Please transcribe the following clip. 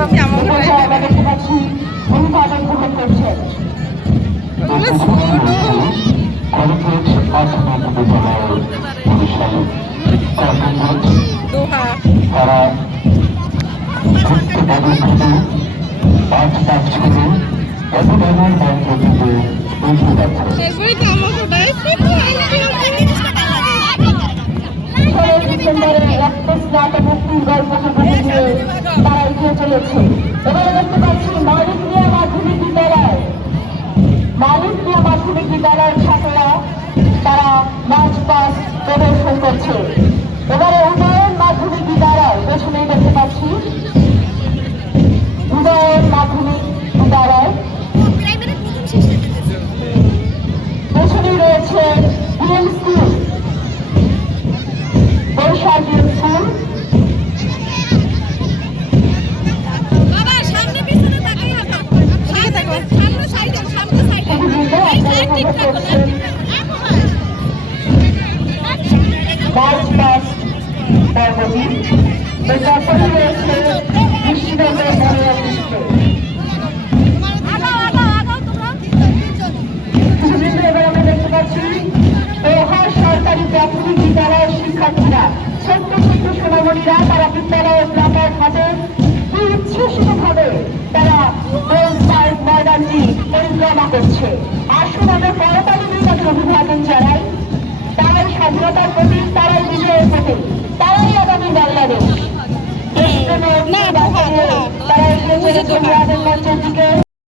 দেখতে পাচ্ছি অভিভাবক গ্রহণ করছেন। তারা অভিভাবক মন্ত্র দিতে এগিয়ে যাচ্ছে। ডিসেম্বরে রক্তস্নাত মুক্তির গল্প নিয়ে তারা এগিয়ে চলেছে। এবারে দেখতে পাচ্ছি মালিক মিয়া মাধ্যমিক বিদ্যালয়ের ছাত্ররা তারা মার্চ পাস্ট প্রদর্শন করছে। এবারে উদয়ন মাধ্যমিক বিদ্যালয় পেছনেই দেখতে পাচ্ছি উদয়ন মাধ্যমিক বিদ্যালয়, পেছনেই রয়েছে DM school, Barishal DM school. March past পর্বটি তারপরে রয়েছে কৃষিনগর মহিলা এবার আমরা দেখতে পাচ্ছি ওহার সরকারি প্রাথমিক বিদ্যালয়ের শিক্ষার্থীরা ছোট্ট ছোট্ট সোনামণিরা তারা বিদ্যালয়ের প্রাকার ঘাটে কি উচ্ছ্বসিতভাবে তারা ময়দানটি পরিক্রমা করছে। আসুন আমরা করতালি দিয়ে তাদের অভিবাদন জানাই। তারাই স্বাধীনতার প্রতীক, তারাই বিজয়ের প্রতীক, তারাই আগামী বাংলাদেশ। তারা এগিয়ে চলেছে মঞ্চের দিকে।